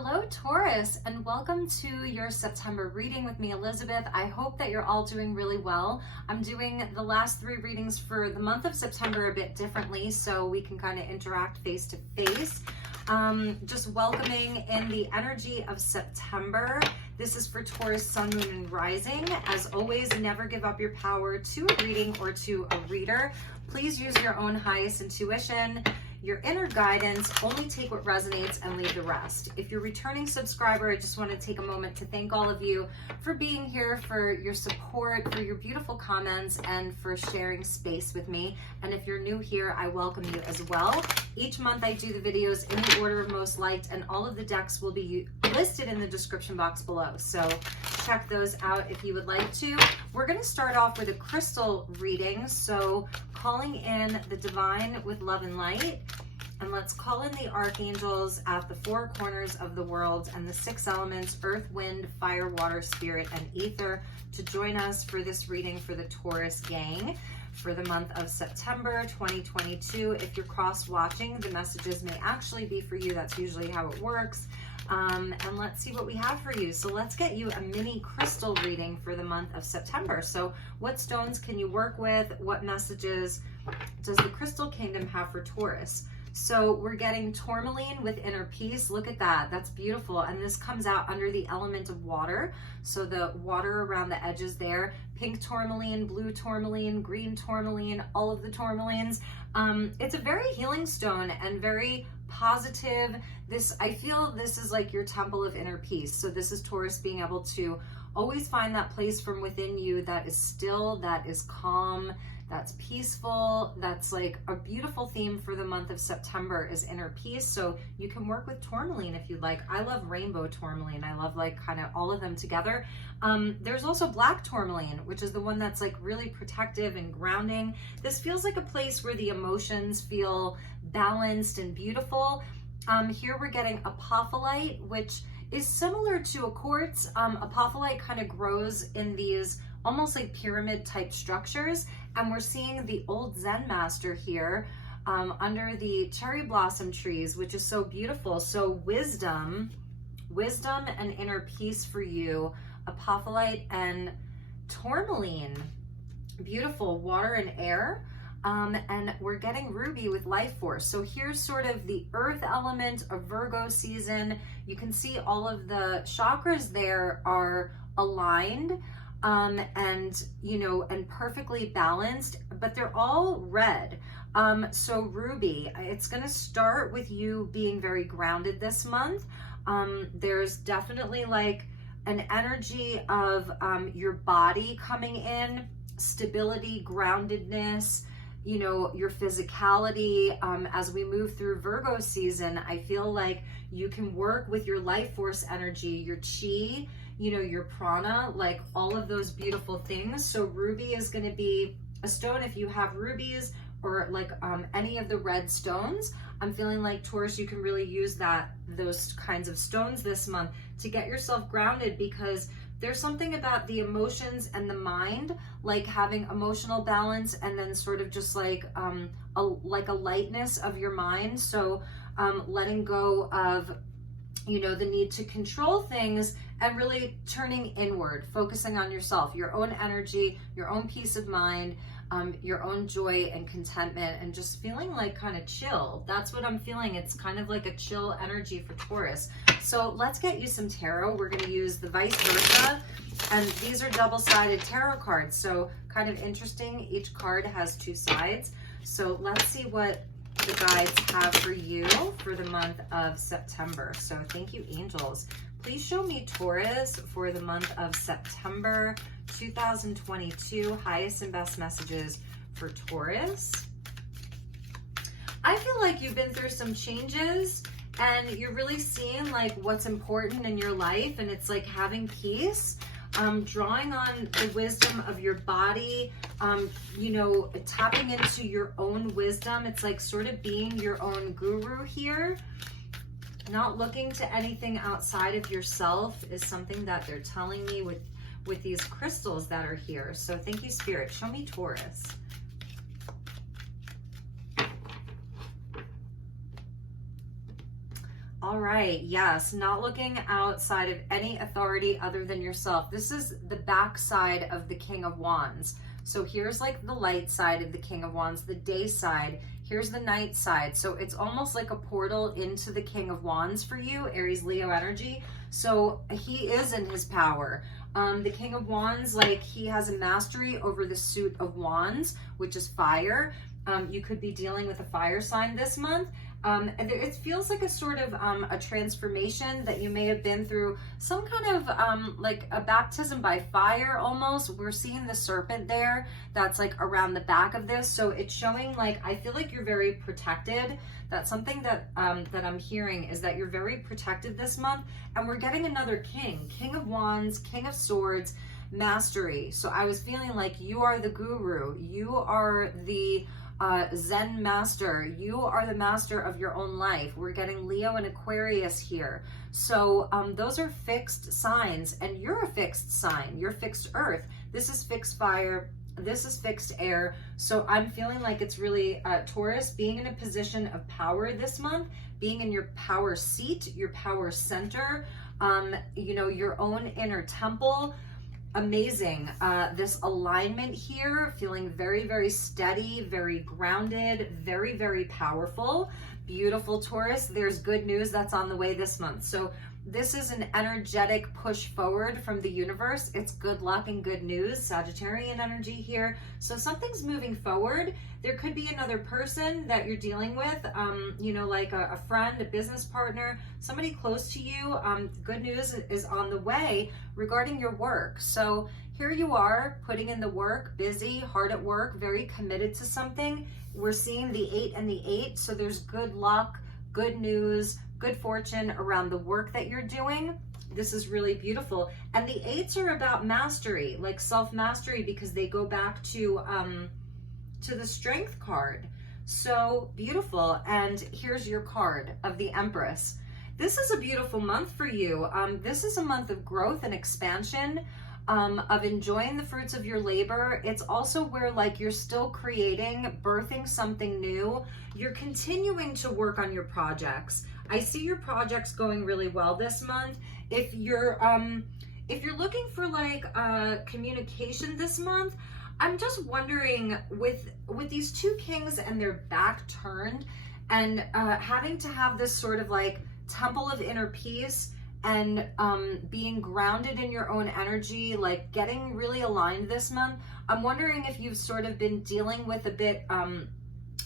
Hello Taurus, and welcome to your September reading with me, Elizabeth. I hope that you're all doing really well. I'm doing the last 3 readings for the month of September a bit differently so we can kind of interact face to face. Just welcoming in the energy of September. This is for Taurus, Sun, Moon, and Rising. As always, never give up your power to a reading or to a reader. Please use your own highest intuition, your inner guidance. Only take what resonates and leave the rest. If you're a returning subscriber, I just want to take a moment to thank all of you for being here, for your support, for your beautiful comments, and for sharing space with me. And if you're new here, I welcome you as well. Each month I do the videos in the order of most liked, and all of the decks will be listed in the description box below. So check those out if you would like to. We're going to start off with a crystal reading. So calling in the divine with love and light. And let's call in the archangels at the 4 corners of the world and the 6 elements, earth, wind, fire, water, spirit, and ether, to join us for this reading for the Taurus gang for the month of September 2022. If you're cross-watching, the messages may actually be for you. That's usually how it works. And let's see what we have for you. So let's get you a mini crystal reading for the month of September. So what stones can you work with? What messages does the Crystal Kingdom have for Taurus? So we're getting tourmaline with inner peace. Look at that. That's beautiful. And this comes out under the element of water. So the water around the edges there. Pink tourmaline, blue tourmaline, green tourmaline, all of the tourmalines. It's a very healing stone and very positive. I feel this is like your temple of inner peace. So this is Taurus being able to always find that place from within you that is still, that is calm, that's peaceful. That's like a beautiful theme for the month of September is inner peace. So you can work with tourmaline if you'd like. I love rainbow tourmaline. I love like kind of all of them together. There's also black tourmaline, which is the one that's like really protective and grounding. This feels like a place where the emotions feel balanced and beautiful. Here we're getting Apophyllite, which is similar to a quartz. Apophyllite kind of grows in these almost like pyramid type structures. And we're seeing the old Zen master here under the cherry blossom trees, which is so beautiful. So wisdom and inner peace for you, Apophyllite and tourmaline. Beautiful, water and air. And we're getting ruby with life force. So here's sort of the earth element of Virgo season. You can see all of the chakras there are aligned. And perfectly balanced, but they're all red. So ruby, it's going to start with you being very grounded this month. There's definitely like an energy of your body coming in, stability, groundedness, your physicality. As we move through Virgo season, I feel like you can work with your life force energy, your chi, your prana, like all of those beautiful things. So ruby is going to be a stone. If you have rubies or like any of the red stones, I'm feeling like Taurus, you can really use those kinds of stones this month to get yourself grounded, because there's something about the emotions and the mind, like having emotional balance and then sort of just like a lightness of your mind. So letting go of the need to control things and really turning inward, focusing on yourself, your own energy, your own peace of mind, your own joy and contentment, and just feeling like kind of chill. That's what I'm feeling. It's kind of like a chill energy for Taurus. So let's get you some tarot. We're going to use the vice versa. And these are double-sided tarot cards. So kind of interesting. Each card has 2 sides. So let's see what the guides have for you for the month of September. So thank you, angels. Please show me Taurus for the month of September 2022. Highest and best messages for Taurus. I feel like you've been through some changes and you're really seeing like what's important in your life, and it's like having peace. Drawing on the wisdom of your body, tapping into your own wisdom. It's like sort of being your own guru here. Not looking to anything outside of yourself is something that they're telling me with these crystals that are here. So thank you, Spirit. Show me Taurus. All right, yes, not looking outside of any authority other than yourself. This is the back side of the King of Wands. So here's like the light side of the King of Wands, the day side. Here's the night side. So it's almost like a portal into the King of Wands for you, Aries, Leo energy. So he is in his power. The King of Wands, like he has a mastery over the suit of Wands, which is fire. You could be dealing with a fire sign this month. And it feels like a sort of a transformation that you may have been through, some kind of like a baptism by fire almost. We're seeing the serpent there that's like around the back of this. So it's showing like, I feel like you're very protected. That's something that that I'm hearing, is that you're very protected this month. And we're getting another king, King of Wands, King of Swords, mastery. So I was feeling like you are the guru. You are the Zen master. You are the master of your own life. We're getting Leo and Aquarius here. So those are fixed signs, and you're a fixed sign. You're fixed earth. This is fixed fire. This is fixed air. So I'm feeling like it's really Taurus being in a position of power this month, being in your power seat, your power center, you know, your own inner temple. Amazing. This alignment here, feeling very, very steady, very grounded, very, very powerful. Beautiful, Taurus. There's good news that's on the way this month. So this is an energetic push forward from the universe. It's good luck and good news, Sagittarian energy here. So something's moving forward. There could be another person that you're dealing with, you know, like a friend, a business partner, somebody close to you. Good news is on the way regarding your work. So here you are putting in the work, busy, hard at work, very committed to something. We're seeing the 8 and the 8. So there's good luck, good news, good fortune around the work that you're doing. This is really beautiful. And the 8s are about mastery, like self-mastery, because they go back to the Strength card. So beautiful. And here's your card of the Empress. This is a beautiful month for you. This is a month of growth and expansion, of enjoying the fruits of your labor. It's also where like you're still creating, birthing something new. You're continuing to work on your projects. I see your projects going really well this month. If you're looking for like communication this month, I'm just wondering with these two kings and their back turned, and having to have this sort of like temple of inner peace, and being grounded in your own energy, like getting really aligned this month. I'm wondering if you've sort of been dealing with a bit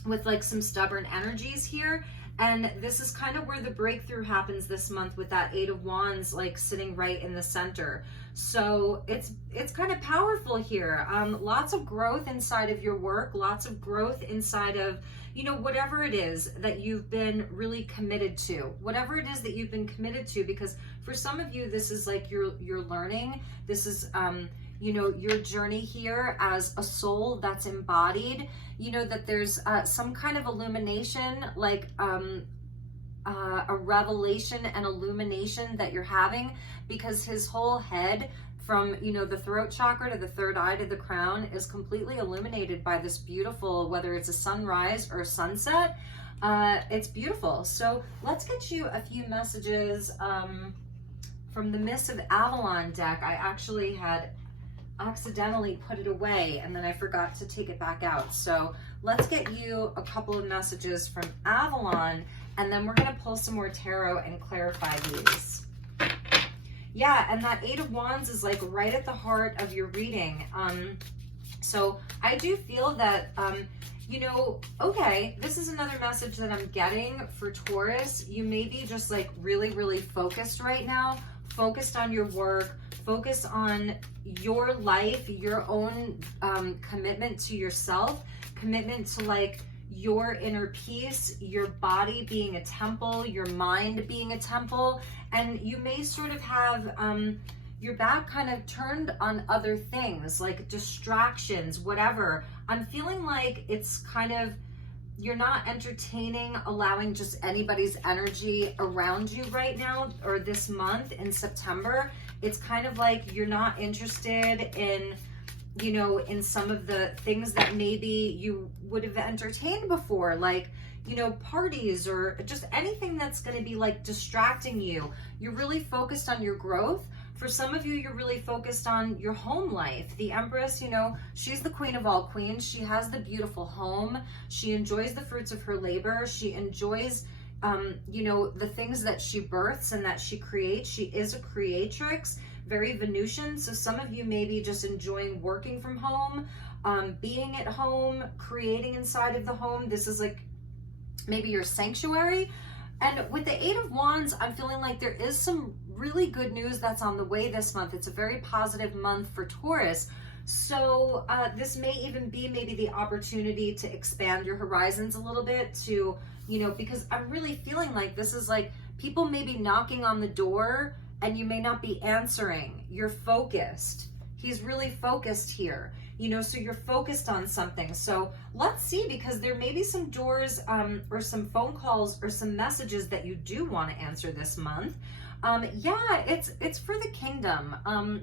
with like some stubborn energies here. And this is kind of where the breakthrough happens this month with that 8 of Wands, like sitting right in the center. So it's kind of powerful here. Lots of growth inside of your work, lots of growth inside of, you know, whatever it is that you've been really committed to, whatever it is that you've been committed to, because for some of you, this is like you're learning. This is, you know, your journey here as a soul that's embodied, you know, that there's some kind of illumination, like a revelation and illumination that you're having, because his whole head from, you know, the throat chakra to the third eye to the crown is completely illuminated by this beautiful, whether it's a sunrise or a sunset, it's beautiful. So let's get you a few messages from the Mists of Avalon deck. I actually had accidentally put it away and then I forgot to take it back out. So let's get you a couple of messages from Avalon, and then we're going to pull some more tarot and clarify these. Yeah, and that 8 of Wands is like right at the heart of your reading. So I do feel that, you know, okay, this is another message that I'm getting for Taurus. You may be just like really, really focused right now, focused on your work, focus on your life, your own commitment to yourself, commitment to like your inner peace, your body being a temple, your mind being a temple. And you may sort of have your back kind of turned on other things, like distractions, whatever. I'm feeling like it's kind of, you're not entertaining, allowing just anybody's energy around you right now, or this month in September. It's kind of like you're not interested in, you know, in some of the things that maybe you would have entertained before. Like, you know, parties or just anything that's going to be like distracting you. You're really focused on your growth. For some of you, you're really focused on your home life. The Empress, you know, she's the queen of all queens. She has the beautiful home. She enjoys the fruits of her labor. She enjoys, you know, the things that she births and that she creates. She is a creatrix, very Venusian. So some of you may be just enjoying working from home, being at home, creating inside of the home. This is like maybe your sanctuary. And with the Eight of Wands, I'm feeling like there is some really good news that's on the way this month. It's a very positive month for Taurus. So this may even be maybe the opportunity to expand your horizons a little bit to, you know, because I'm really feeling like this is like people may be knocking on the door and you may not be answering. You're focused. He's really focused here, you know, so you're focused on something. So let's see, because there may be some doors or some phone calls or some messages that you do want to answer this month. Yeah, it's for the kingdom.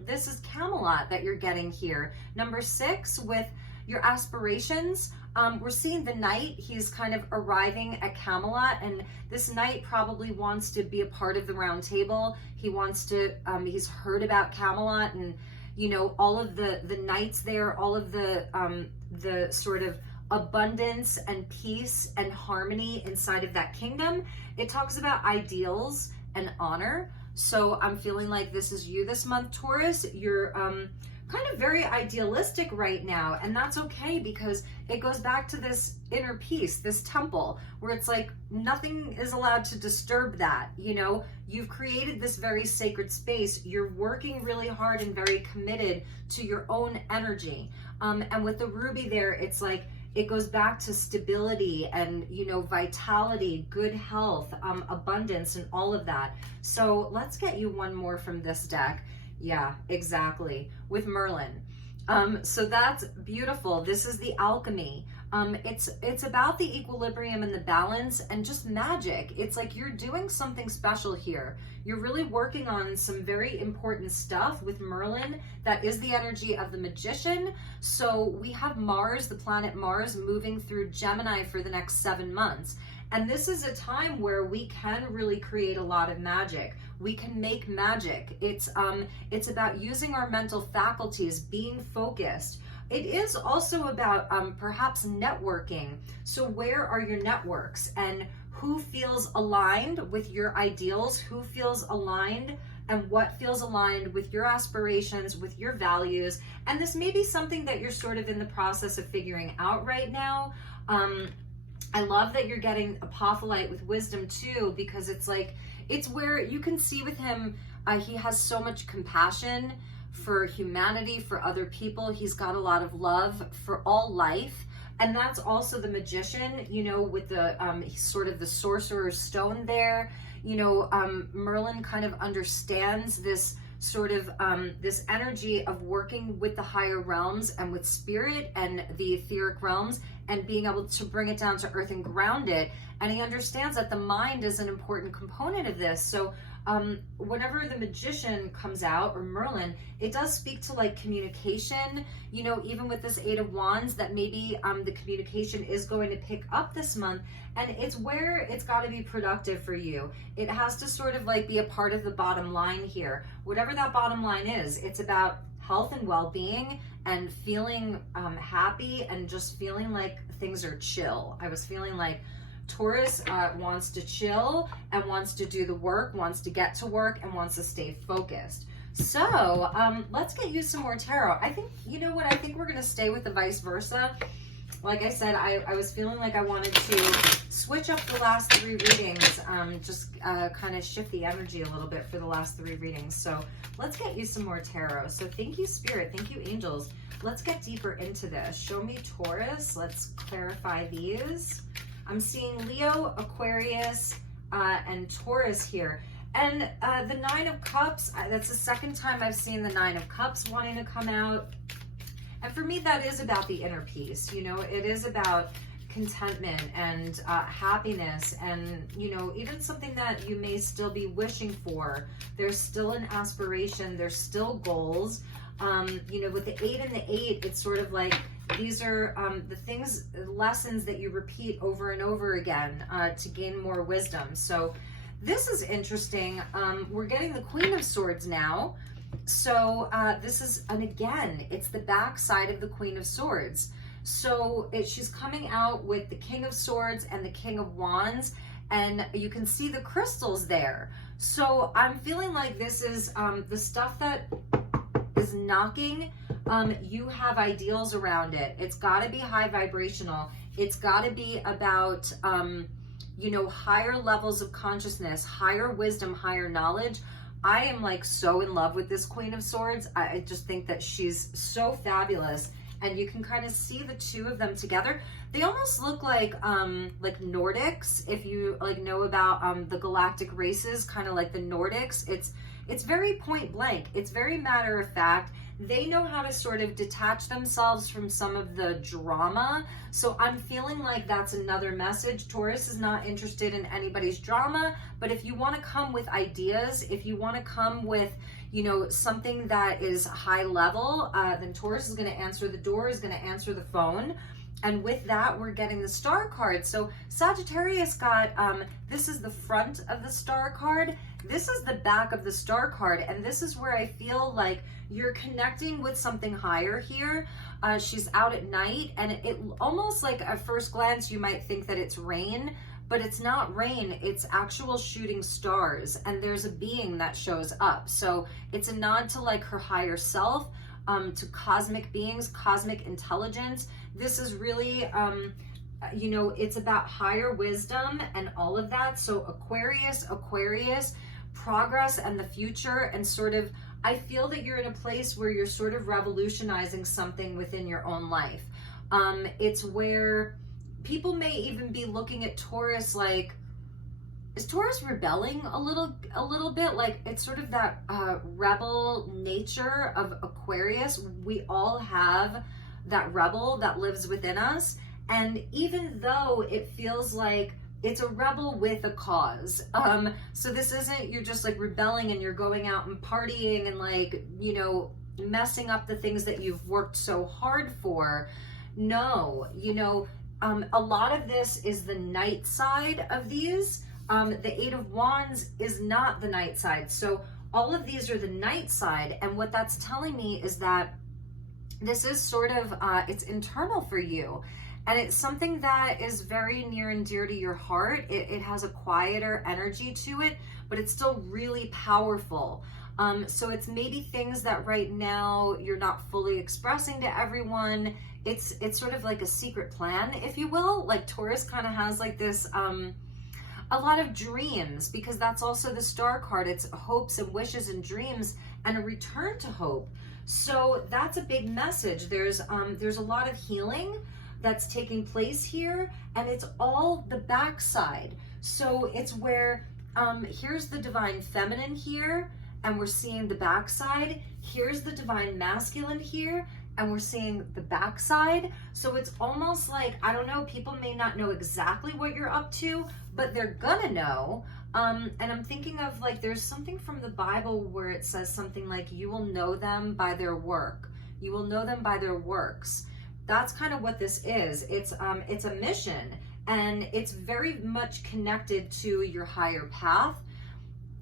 This is Camelot that you're getting here. Number 6 with your aspirations. We're seeing the knight. He's kind of arriving at Camelot, and this knight probably wants to be a part of the round table. He wants to, he's heard about Camelot and, you know, all of the knights there, all of the sort of abundance and peace and harmony inside of that kingdom. It talks about ideals and honor. So I'm feeling like this is you this month, Taurus. You're kind of very idealistic right now, and that's okay, because it goes back to this inner peace, this temple, where it's like nothing is allowed to disturb that. You know, you've created this very sacred space. You're working really hard and very committed to your own energy. And with the ruby there, it's like it goes back to stability and, you know, vitality, good health, abundance, and all of that. So let's get you one more from this deck. Yeah, exactly. With Merlin. So that's beautiful. This is the alchemy. It's about the equilibrium and the balance and just magic. It's like you're doing something special here. You're really working on some very important stuff with Merlin. That is the energy of the magician. So we have Mars, the planet Mars, moving through Gemini for the next 7 months. And this is a time where we can really create a lot of magic. We can make magic. It's about using our mental faculties, being focused. It is also about perhaps networking. So where are your networks, and who feels aligned with your ideals? Who feels aligned, and what feels aligned with your aspirations, with your values? And this may be something that you're sort of in the process of figuring out right now. I love that you're getting Apophyllite with wisdom too, because it's like, it's where you can see with him, he has so much compassion for humanity, for other people. He's got a lot of love for all life. And that's also the magician, you know, with the sort of the sorcerer's stone there. You know, Merlin kind of understands this sort of this energy of working with the higher realms and with spirit and the etheric realms, and being able to bring it down to earth and ground it. And he understands that the mind is an important component of this. So whenever the magician comes out, or Merlin, it does speak to like communication, you know, even with this Eight of Wands, that maybe the communication is going to pick up this month. And it's where it's got to be productive for you. It has to sort of like be a part of the bottom line here. Whatever that bottom line is, it's about health and well-being and feeling happy and just feeling like things are chill. I was feeling like Taurus wants to chill and wants to do the work, wants to get to work, and wants to stay focused. So let's get you some more tarot. I think, you know what, I think we're going to stay with the vice versa. Like I said, I was feeling like I wanted to switch up the last 3 readings, just kind of shift the energy a little bit for the last 3 readings. So let's get you some more tarot. So thank you, Spirit. Thank you, angels. Let's get deeper into this. Show me Taurus. Let's clarify these. I'm seeing Leo, Aquarius, and Taurus here. And the 9 of Cups, that's the second time I've seen the 9 of Cups wanting to come out. And for me, that is about the inner peace. You know, it is about contentment and happiness, and, you know, even something that you may still be wishing for. There's still an aspiration. There's still goals. You know, with the 8 and the 8, it's sort of like These are the things, lessons that you repeat over and over again to gain more wisdom. So this is interesting. We're getting the Queen of Swords now. So this is, and again, it's the back side of the Queen of Swords. So she's coming out with the King of Swords and the King of Wands, and you can see the crystals there. So I'm feeling like this is the stuff that is knocking. You have ideals around it. It's got to be high vibrational. It's got to be about, you know, higher levels of consciousness, higher wisdom, higher knowledge. I am like so in love with this Queen of Swords. I just think that she's so fabulous. And you can kind of see the two of them together. They almost look like Nordics, if you like know about the galactic races, kind of like the Nordics. It's very point blank. It's very matter of fact. They know how to sort of detach themselves from some of the drama. So I'm feeling like that's another message. Taurus is not interested in anybody's drama, but if you want to come with ideas, if you want to come with, you know, something that is high level, then Taurus is going to answer the door, is going to answer the phone. And with that, we're getting the Star card. So Sagittarius got, this is the front of the Star card. This is the back of the Star card. And this is where I feel like you're connecting with something higher here. She's out at night, and it almost like at first glance, you might think that it's rain, but it's not rain, it's actual shooting stars. And there's a being that shows up. So it's a nod to like her higher self, to cosmic beings, cosmic intelligence. This is really, you know, it's about higher wisdom and all of that. So Aquarius, progress and the future, and sort of, I feel that you're in a place where you're sort of revolutionizing something within your own life. It's where people may even be looking at Taurus like, is Taurus rebelling a little bit? Like, it's sort of that rebel nature of Aquarius. We all have that rebel that lives within us. And even though it feels like it's a rebel with a cause. So this isn't, you're just like rebelling and you're going out and partying and like, you know, messing up the things that you've worked so hard for. No, you know, a lot of this is the night side of these. The Eight of Wands is not the night side. So all of these are the night side. And what that's telling me is that this is sort of, it's internal for you. And it's something that is very near and dear to your heart. It has a quieter energy to it, but it's still really powerful. So it's maybe things that right now you're not fully expressing to everyone. It's sort of like a secret plan, if you will. Like Taurus kind of has like this, a lot of dreams, because that's also the Star card. It's hopes and wishes and dreams and a return to hope. So that's a big message. There's a lot of healing that's taking place here, and it's all the backside. So it's where, here's the divine feminine here, and we're seeing the backside. Here's the divine masculine here, and we're seeing the backside. So it's almost like, I don't know, people may not know exactly what you're up to, but they're gonna know. And I'm thinking of like, there's something from the Bible where it says something like, you will know them by their work. You will know them by their works. That's kind of what this is. It's a mission, and it's very much connected to your higher path,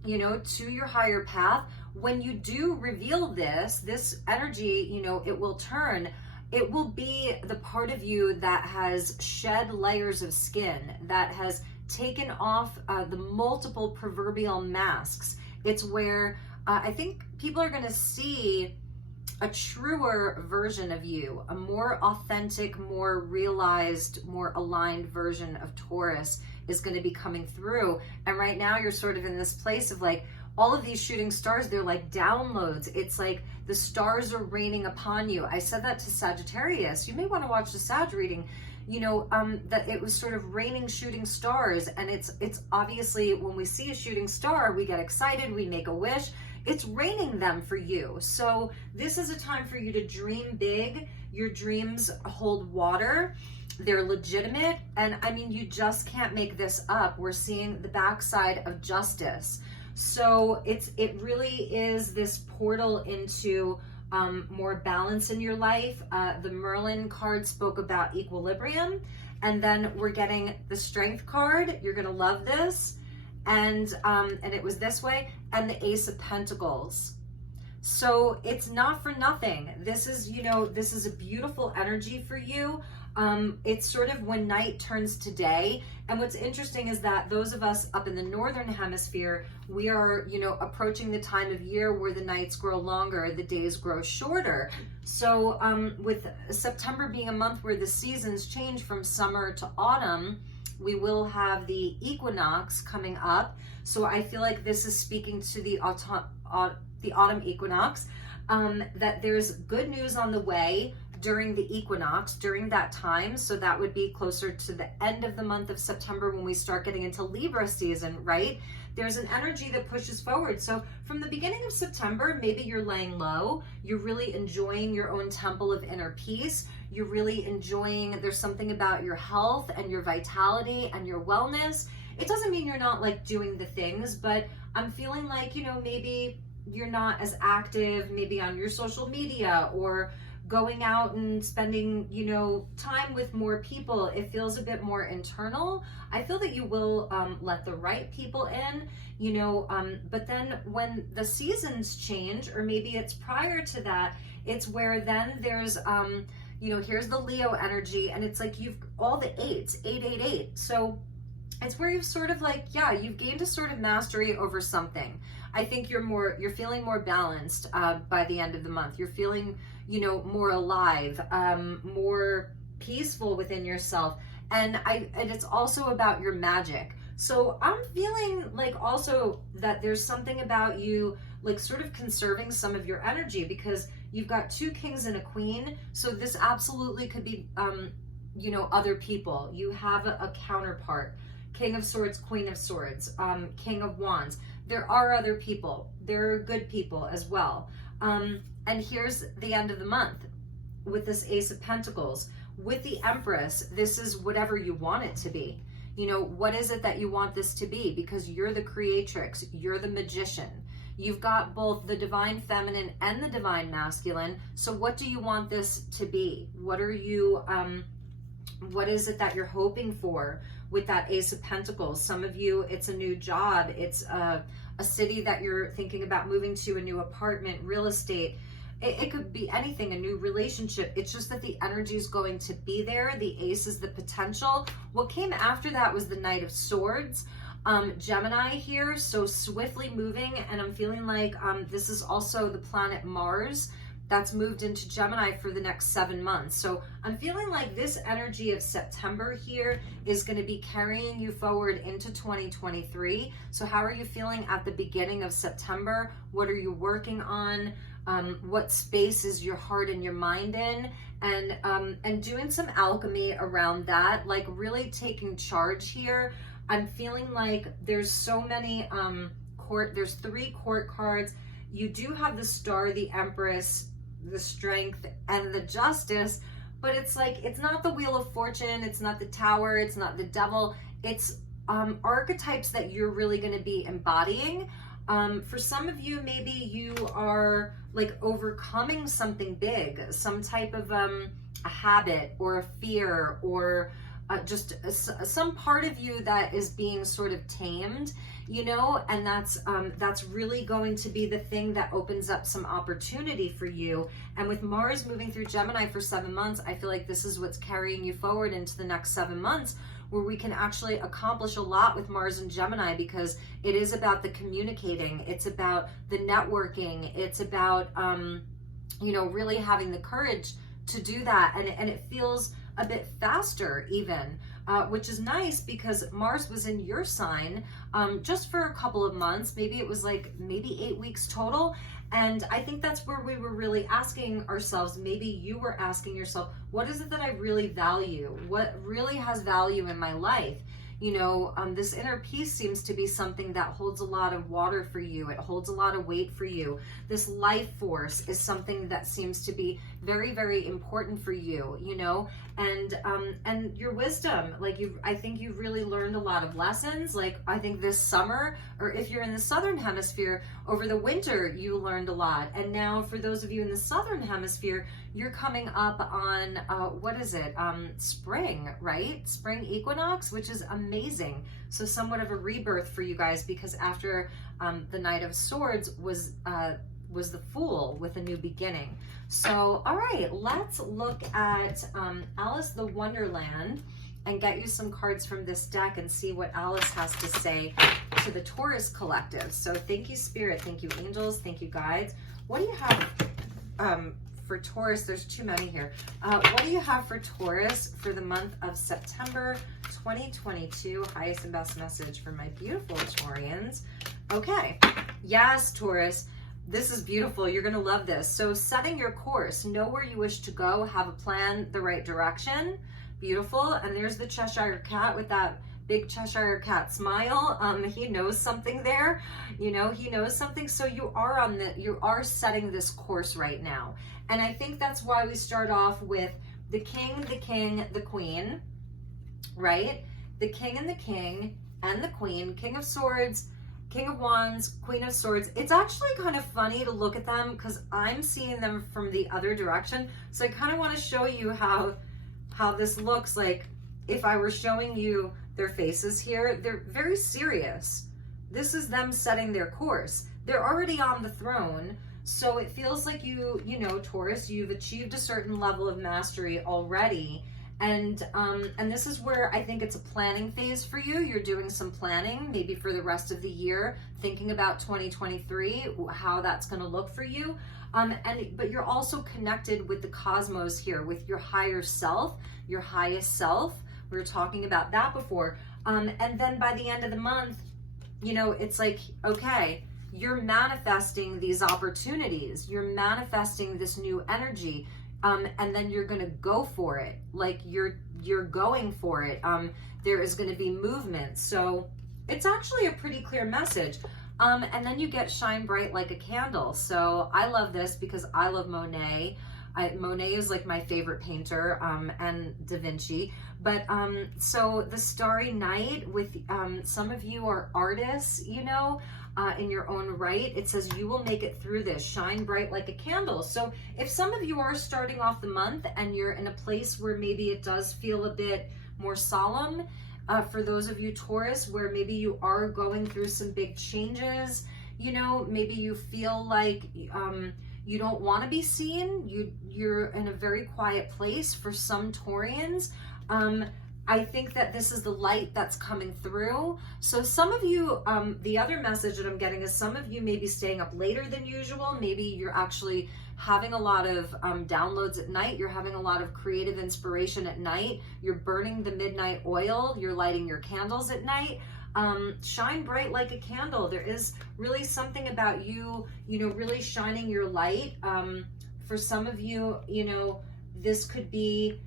you know, to your higher path. When you do reveal this energy, you know, it will turn. It will be the part of you that has shed layers of skin, that has taken off the multiple proverbial masks. It's where I think people are going to see a truer version of you, a more authentic, more realized, more aligned version of Taurus is going to be coming through. And right now you're sort of in this place of like, all of these shooting stars, they're like downloads. It's like the stars are raining upon you. I said that to Sagittarius. You may want to watch the Sag reading, you know, that it was sort of raining shooting stars. And it's obviously, when we see a shooting star, we get excited, we make a wish. It's raining them for you. So this is a time for you to dream big. Your dreams hold water. They're legitimate. And I mean, you just can't make this up. We're seeing the backside of justice. So it really is this portal into more balance in your life. The Merlin card spoke about equilibrium. And then we're getting the Strength card. You're gonna love this. And it was this way. And the Ace of Pentacles. So it's not for nothing. This is, you know, this is a beautiful energy for you. It's sort of when night turns to day. And what's interesting is that those of us up in the northern hemisphere, we are, you know, approaching the time of year where the nights grow longer, the days grow shorter. So with September being a month where the seasons change from summer to autumn, we will have the equinox coming up. So I feel like this is speaking to the autumn equinox, that there's good news on the way during the equinox, during that time. So that would be closer to the end of the month of September when we start getting into Libra season, right? There's an energy that pushes forward. So from the beginning of September, maybe you're laying low, you're really enjoying your own temple of inner peace, you're really enjoying, there's something about your health and your vitality and your wellness. It doesn't mean you're not like doing the things, but I'm feeling like, you know, maybe you're not as active maybe on your social media or going out and spending, you know, time with more people. It feels a bit more internal. I feel that you will let the right people in, you know, but then when the seasons change, or maybe it's prior to that, it's where then there's, you know, here's the Leo energy, and it's like you've all the eights, 888. So it's where you've sort of like, yeah, you've gained a sort of mastery over something. I think you're feeling more balanced by the end of the month. You're feeling, you know, more alive, more peaceful within yourself. And it's also about your magic. So I'm feeling like also that there's something about you like sort of conserving some of your energy, because you've got two kings and a queen. So this absolutely could be, you know, other people. You have a counterpart. King of Swords, Queen of Swords, King of Wands. There are other people. There are good people as well. And here's the end of the month with this Ace of Pentacles. With the Empress, this is whatever you want it to be. You know, what is it that you want this to be? Because you're the creatrix, you're the magician. You've got both the divine feminine and the divine masculine. So what do you want this to be? What are you, what is it that you're hoping for with that Ace of Pentacles? Some of you, it's a new job. It's a city that you're thinking about moving to, a new apartment, real estate. It could be anything, a new relationship. It's just that the energy is going to be there. The Ace is the potential. What came after that was the Knight of Swords. Gemini here, so swiftly moving. And I'm feeling like this is also the planet Mars that's moved into Gemini for the next 7 months. So I'm feeling like this energy of September here is going to be carrying you forward into 2023. So how are you feeling at the beginning of September? What are you working on? What space is your heart and your mind in? And doing some alchemy around that, like really taking charge here. I'm feeling like there's so many there's 3 court cards. You do have the Star, the Empress, the Strength, and the Justice, but it's like, it's not the Wheel of Fortune, it's not the Tower, it's not the Devil. It's archetypes that you're really going to be embodying. For some of you, maybe you are like overcoming something big, some type of a habit or a fear, or just some part of you that is being sort of tamed, you know, and that's really going to be the thing that opens up some opportunity for you. And with Mars moving through Gemini for 7 months, I feel like this is what's carrying you forward into the next 7 months, where we can actually accomplish a lot with Mars and Gemini, because it is about the communicating, it's about the networking, it's about, you know, really having the courage to do that. And it feels a bit faster even, which is nice, because Mars was in your sign just for a couple of months. Maybe it was like maybe 8 weeks total. And I think that's where we were really asking ourselves, maybe you were asking yourself, what is it that I really value? What really has value in my life? You know, this inner peace seems to be something that holds a lot of water for you. It holds a lot of weight for you. This life force is something that seems to be very, very important for you, you know? and your wisdom. Like I think you've really learned a lot of lessons. Like I think this summer, or if you're in the southern hemisphere, over the winter you learned a lot. And now for those of you in the southern hemisphere, you're coming up on what is it? Spring, right? Spring equinox, which is amazing. So somewhat of a rebirth for you guys, because after the Knight of Swords was the Fool with a new beginning. So, all right, let's look at Alice the Wonderland and get you some cards from this deck and see what Alice has to say to the Taurus collective. So thank you, Spirit. Thank you, angels. Thank you, guides. What do you have for Taurus? There's too many here. What do you have for Taurus for the month of September 2022? Highest and best message for my beautiful Taurians. Okay. Yes, Taurus. This is beautiful. You're going to love this. So setting your course, know where you wish to go, have a plan, the right direction. Beautiful. And there's the Cheshire Cat with that big Cheshire Cat smile. He knows something there. You know, he knows something. So you are setting this course right now. And I think that's why we start off with the king, the queen, right? The king and the queen, King of Swords, King of Wands, Queen of Swords. It's actually kind of funny to look at them because I'm seeing them from the other direction. So I kind of want to show you how this looks like if I were showing you their faces here. They're very serious. This is them setting their course. They're already on the throne. So it feels like you know, Taurus, you've achieved a certain level of mastery already. And this is where I think it's a planning phase for you. You're doing some planning, maybe for the rest of the year, thinking about 2023, how that's going to look for you. But you're also connected with the cosmos here, with your higher self, your highest self. We were talking about that before. And then by the end of the month, you know, it's like, okay, you're manifesting these opportunities. You're manifesting this new energy. And then you're going to go for it. Like you're going for it. There is going to be movement. So it's actually a pretty clear message. And then you get shine bright like a candle. So I love this because I love Monet. Monet is like my favorite painter, and Da Vinci. But so the Starry Night with some of you are artists, you know, in your own right. It says you will make it through this, shine bright like a candle. So if some of you are starting off the month and you're in a place where maybe it does feel a bit more solemn, for those of you Taurus, where maybe you are going through some big changes, you know, maybe you feel like you don't want to be seen, you're in a very quiet place. For some Taurians, I think that this is the light that's coming through. So some of you, the other message that I'm getting is some of you may be staying up later than usual. Maybe you're actually having a lot of downloads at night. You're having a lot of creative inspiration at night. You're burning the midnight oil. You're lighting your candles at night. Shine bright like a candle. There is really something about you, you know, really shining your light. For some of you, you know, this could be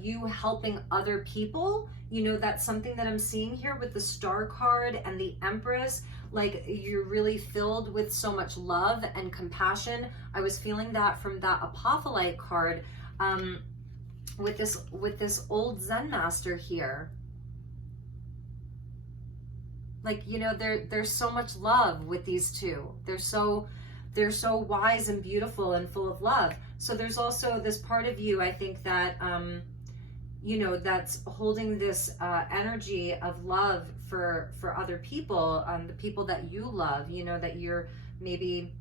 you helping other people. You know, that's something that I'm seeing here with the Star card and the Empress. Like you're really filled with so much love and compassion. I was feeling that from that Apophyllite card, with this old Zen master here. Like, you know, there's so much love with these two. They're so wise and beautiful and full of love. So there's also this part of you, I think, that, you know, that's holding this energy of love for other people, the people that you love, you know, that you're maybe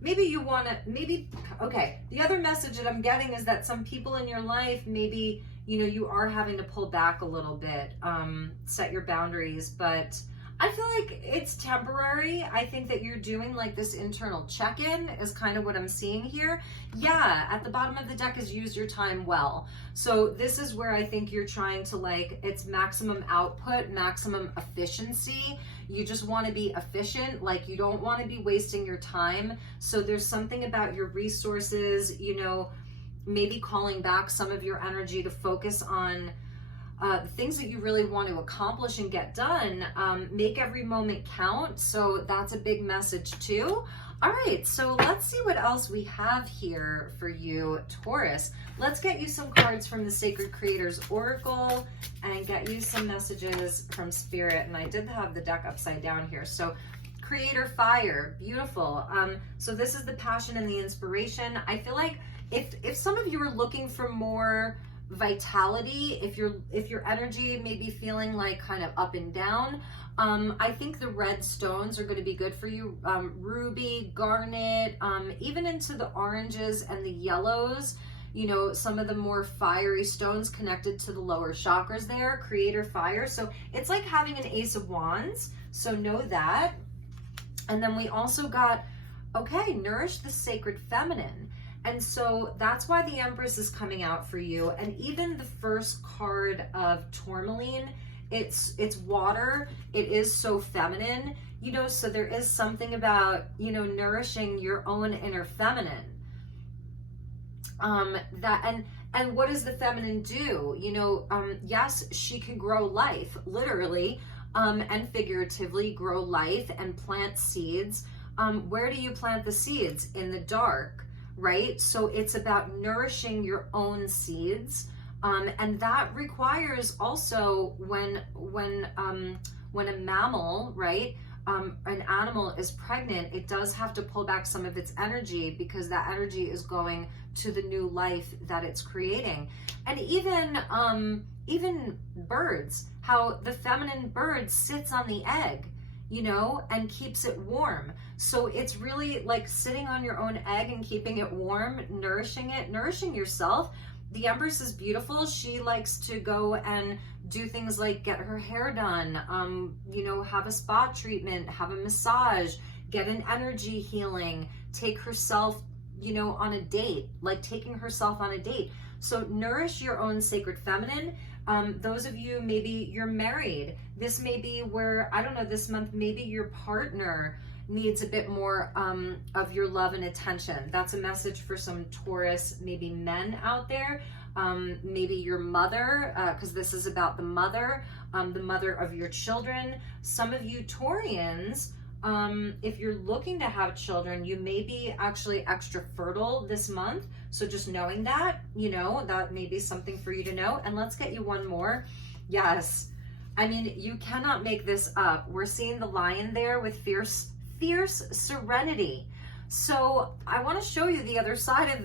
you want to, okay. The other message that I'm getting is that some people in your life, maybe, you know, you are having to pull back a little bit, set your boundaries, but I feel like it's temporary. I think that you're doing like this internal check-in is kind of what I'm seeing here. Yeah, at the bottom of the deck is use your time well. So this is where I think you're trying to, like, it's maximum output, maximum efficiency. You just want to be efficient. Like, you don't want to be wasting your time. So there's something about your resources, you know, maybe calling back some of your energy to focus on the things that you really want to accomplish and get done. Make every moment count. So that's a big message too. All right, so let's see what else we have here for you, Taurus. Let's get you some cards from the Sacred Creators Oracle and get you some messages from Spirit. And I did have the deck upside down here. So Creator Fire, beautiful. So this is the passion and the inspiration. I feel like if some of you are looking for more vitality, if your energy may be feeling like kind of up and down, I think the red stones are going to be good for you. Ruby, garnet, even into the oranges and the yellows, you know, some of the more fiery stones connected to the lower chakras there, Creator Fire. So it's like having an Ace of Wands. So know that. And then we also got, okay, nourish the sacred feminine. And so that's why the Empress is coming out for you. And even the first card of Tourmaline, it's water. It is so feminine, you know, so there is something about, you know, nourishing your own inner feminine. And what does the feminine do? You know, yes, she can grow life, literally, and figuratively grow life and plant seeds. Where do you plant the seeds? In the dark, right? So it's about nourishing your own seeds. And that requires also when a mammal, right, an animal is pregnant, it does have to pull back some of its energy because that energy is going to the new life that it's creating. And even birds, how the feminine bird sits on the egg, you know, and keeps it warm. So it's really like sitting on your own egg and keeping it warm, nourishing it, nourishing yourself. The Empress is beautiful. She likes to go and do things like get her hair done, you know, have a spa treatment, have a massage, get an energy healing, take herself, you know, on a date, like taking herself on a date. So nourish your own sacred feminine. Those of you, maybe you're married. This may be where, I don't know, this month, maybe your partner needs a bit more of your love and attention. That's a message for some Taurus, maybe men out there. Maybe your mother, because this is about the mother of your children. Some of you Taurians, if you're looking to have children, you may be actually extra fertile this month. So just knowing that, you know, that may be something for you to know. And let's get you one more. Yes. I mean, you cannot make this up. We're seeing the lion there with fierce serenity. So I want to show you the other side of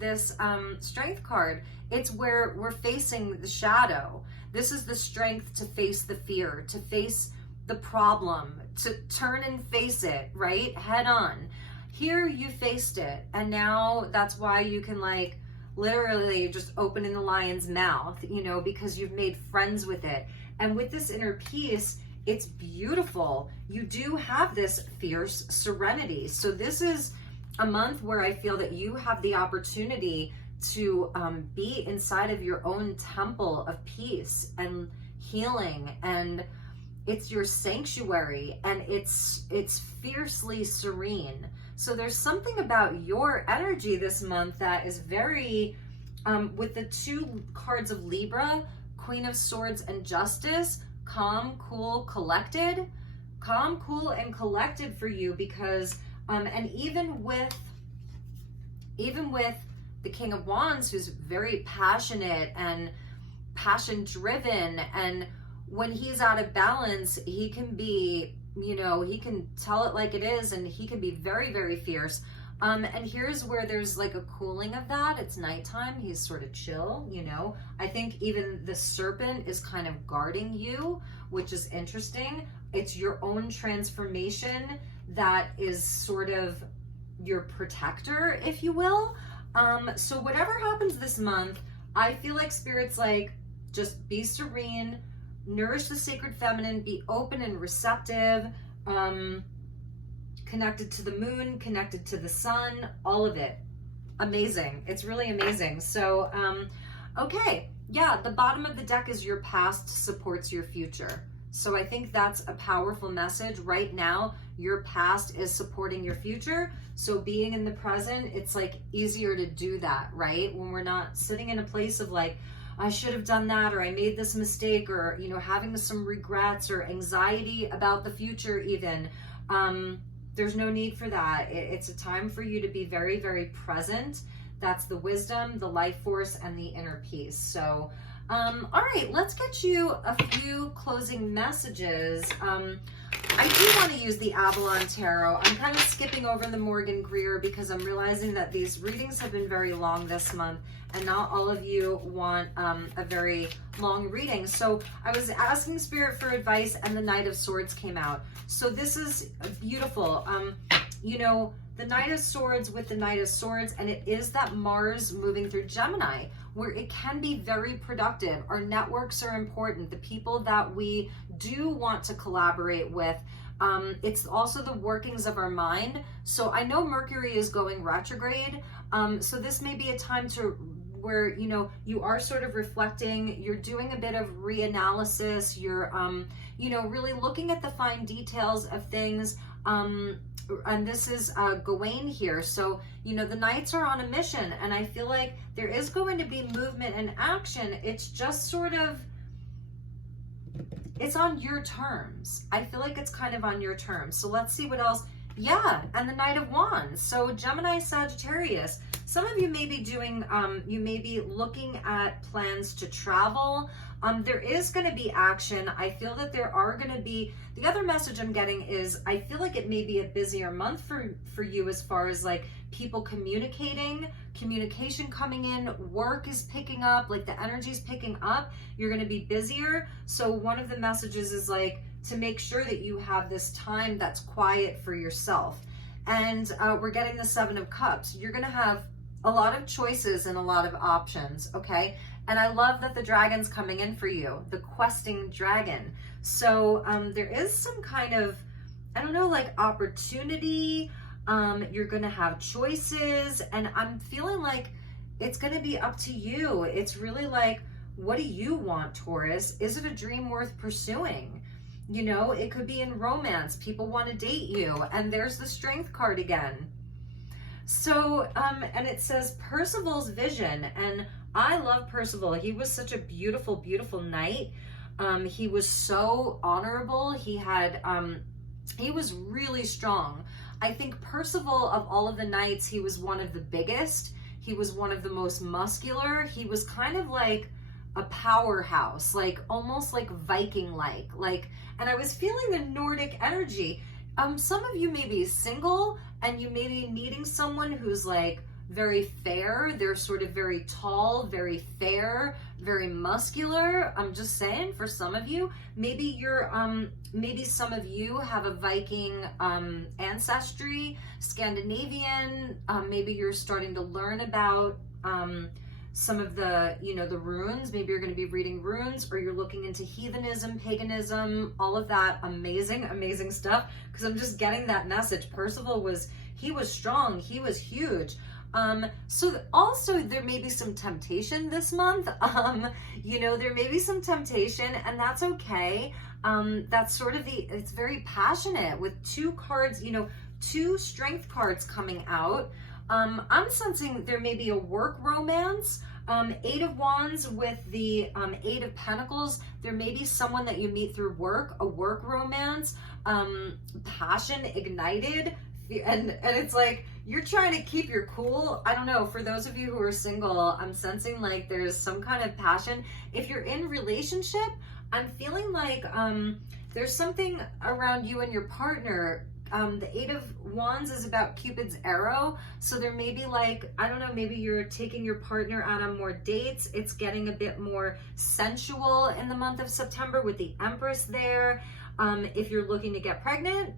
this strength card. It's where we're facing the shadow. This is the strength to face the fear, to face the problem, to turn and face it, right? Head on. Here you faced it, and now that's why you can like literally just open in the lion's mouth, you know, because you've made friends with it. And with this inner peace, it's beautiful. You do have this fierce serenity. So this is a month where I feel that you have the opportunity to be inside of your own temple of peace and healing, and it's your sanctuary, and it's fiercely serene. So there's something about your energy this month that is very, with the two cards of Libra, Queen of Swords and Justice, calm, cool, collected. Calm, cool, and collected for you because, and even with the King of Wands, who's very passionate and passion driven, and when he's out of balance, he can be, you know, he can tell it like it is, and he can be very, very fierce. And here's where there's like a cooling of that. It's nighttime. He's sort of chill, you know. I think even the serpent is kind of guarding you, which is interesting. It's your own transformation that is sort of your protector, if you will. So whatever happens this month, I feel like Spirit's like, just be serene, nourish the sacred feminine, be open and receptive, connected to the moon, connected to the sun, all of it. Amazing. It's really amazing. So, okay. Yeah, the bottom of the deck is your past supports your future. So I think that's a powerful message. Right now, your past is supporting your future. So being in the present, it's like easier to do that, right? When we're not sitting in a place of like, I should have done that, or I made this mistake, or, you know, having some regrets or anxiety about the future even. There's no need for that. It's a time for you to be very, very present. That's the wisdom, the life force, and the inner peace. So, all right, let's get you a few closing messages. I do want to use the Avalon Tarot. I'm kind of skipping over the Morgan Greer because I'm realizing that these readings have been very long this month, and not all of you want a very long reading. So I was asking Spirit for advice, and the Knight of Swords came out. So this is beautiful. You know, the Knight of Swords with the Knight of Swords, and it is that Mars moving through Gemini, where it can be very productive. Our networks are important. The people that we do want to collaborate with, it's also the workings of our mind. So I know Mercury is going retrograde. So this may be a time to where, you know, you are sort of reflecting, you're doing a bit of reanalysis, you're, you know, really looking at the fine details of things. And this is Gawain here. So, you know, the knights are on a mission, and I feel like there is going to be movement and action. It's just sort of, it's on your terms. I feel like it's kind of on your terms. So let's see what else. Yeah, and the Knight of Wands. So Gemini Sagittarius. Some of you may be doing, you may be looking at plans to travel. There is going to be action. I feel that there are going to be, the other message I'm getting is, I feel like it may be a busier month for you as far as like people communication coming in, work is picking up, like the energy is picking up. You're going to be busier. So one of the messages is like to make sure that you have this time that's quiet for yourself. And we're getting the Seven of Cups. You're going to have a lot of choices and a lot of options, okay? And I love that the dragon's coming in for you, the questing dragon. So there is some kind of, I don't know, like opportunity. You're going to have choices, and I'm feeling like it's going to be up to you. It's really like, what do you want, Taurus? Is it a dream worth pursuing? You know, it could be in romance. People want to date you, and there's the Strength card again. So, and it says Percival's vision, and I love Percival. He was such a beautiful, beautiful knight. He was so honorable. He had, he was really strong. I think Percival, of all of the knights, he was one of the biggest. He was one of the most muscular. He was kind of like a powerhouse, like almost like Viking-like. And I was feeling the Nordic energy. Some of you may be single, and you may be needing someone who's like very fair. They're sort of very tall, very fair, very muscular. I'm just saying, for some of you, maybe you're, maybe some of you have a Viking ancestry, Scandinavian. Maybe you're starting to learn about some of the, you know, the runes. Maybe you're going to be reading runes, or you're looking into heathenism, paganism, all of that amazing, amazing stuff. Because I'm just getting that message. Percival was, he was strong. He was huge. So also there may be some temptation this month. You know, there may be some temptation, and that's okay. That's sort of the, it's very passionate with two cards, you know, two Strength cards coming out. I'm sensing there may be a work romance. Eight of Wands with the Eight of Pentacles. There may be someone that you meet through work, a work romance, passion ignited. And it's like, you're trying to keep your cool. I don't know, for those of you who are single, I'm sensing like there's some kind of passion. If you're in relationship, I'm feeling like there's something around you and your partner. The Eight of Wands is about Cupid's arrow. So there may be like, I don't know, maybe you're taking your partner out on more dates. It's getting a bit more sensual in the month of September with the Empress there. If you're looking to get pregnant,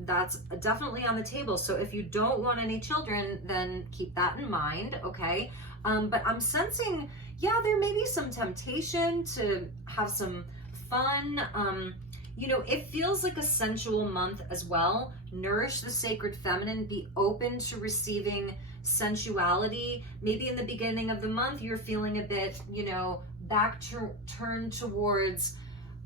that's definitely on the table. So if you don't want any children, then keep that in mind, okay? But I'm sensing, yeah, there may be some temptation to have some fun. You know, it feels like a sensual month as well. Nourish the sacred feminine. Be open to receiving sensuality. Maybe in the beginning of the month, you're feeling a bit, you know, turn towards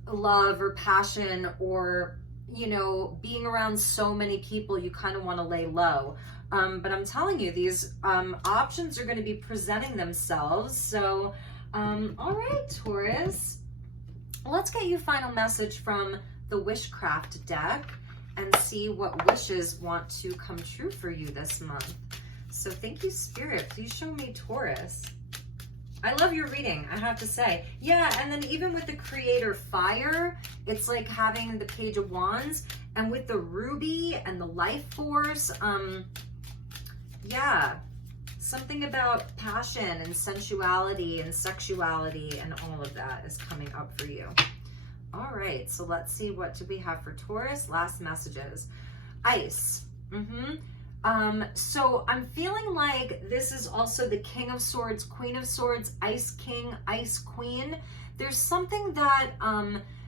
love or passion, or, you know, being around so many people, you kind of want to lay low. But I'm telling you, these options are going to be presenting themselves. So, all right, Taurus. Let's get you final message from the Wishcraft deck. and see what wishes want to come true for you this month. So thank you, Spirit. Please show me Taurus. I love your reading, I have to say. Yeah, and then even with the Creator Fire, it's like having the Page of Wands, and with the Ruby and the Life Force, yeah, something about passion and sensuality and sexuality and all of that is coming up for you. All right, so let's see, what do we have for Taurus? Last messages. Ice. So I'm feeling like this is also the King of Swords, Queen of Swords, Ice King, Ice Queen. There's something that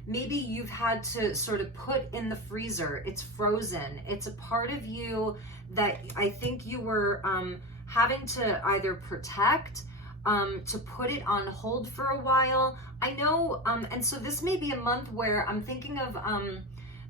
maybe you've had to sort of put in the freezer. It's frozen. It's a part of you that I think you were having to either protect, to put it on hold for a while. I know, and so this may be a month where I'm thinking of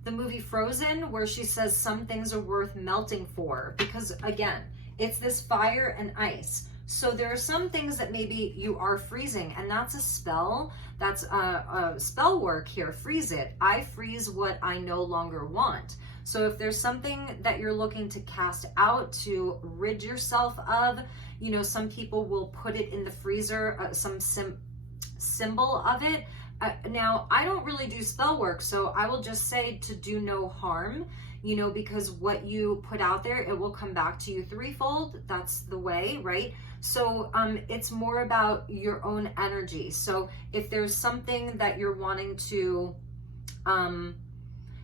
the movie Frozen, where she says some things are worth melting for, because again, it's this fire and ice. So there are some things that maybe you are freezing, and that's a spell. That's a spell work here. Freeze it. I freeze what I no longer want. So if there's something that you're looking to cast out, to rid yourself of, you know, some people will put it in the freezer, some symbol of it. Now, I don't really do spell work, so I will just say to do no harm, you know, because what you put out there, it will come back to you threefold. That's the way, right? So it's more about your own energy. So if there's something that you're wanting to,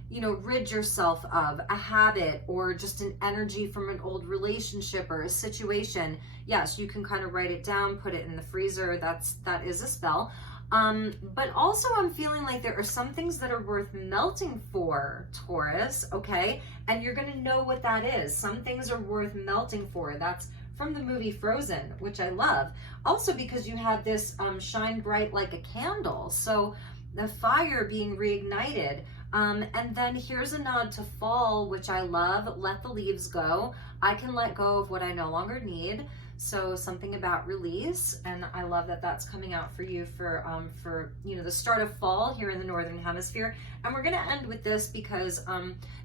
you know, rid yourself of, a habit or just an energy from an old relationship or a situation, yes, you can kind of write it down, put it in the freezer. That is a spell. But also I'm feeling like there are some things that are worth melting for, Taurus, okay? And you're going to know what that is. Some things are worth melting for. That's from the movie Frozen, which I love. Also because you had this shine bright like a candle. So the fire being reignited. And then here's a nod to fall, which I love. Let the leaves go. I can let go of what I no longer need. So something about release, and I love that that's coming out for you for you know, the start of fall here in the Northern Hemisphere. And we're going to end with this because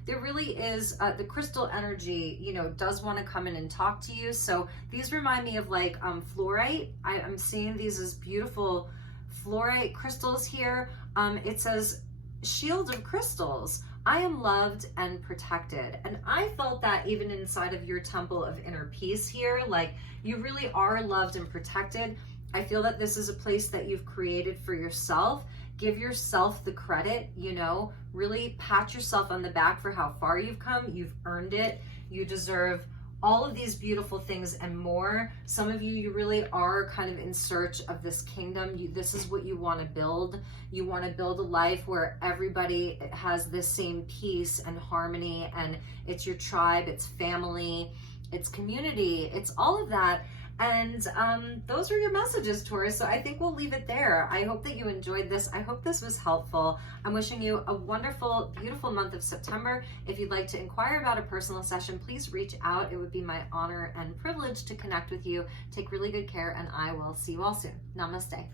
there really is the crystal energy, you know, does want to come in and talk to you. So these remind me of like fluorite. I'm seeing these as beautiful fluorite crystals here. It says, shield of crystals, I am loved and protected. And I felt that even inside of your temple of inner peace here, like you really are loved and protected. I feel that this is a place that you've created for yourself. Give yourself the credit, you know, really pat yourself on the back for how far you've come. You've earned it. You deserve all of these beautiful things and more. Some of you, you really are kind of in search of this kingdom. This is what you want to build. You want to build a life where everybody has the same peace and harmony, and it's your tribe, it's family, it's community, it's all of that. And those are your messages, Taurus. So I think we'll leave it there. I hope that you enjoyed this. I hope this was helpful. I'm wishing you a wonderful, beautiful month of September. If you'd like to inquire about a personal session, please reach out. It would be my honor and privilege to connect with you. Take really good care, and I will see you all soon. Namaste.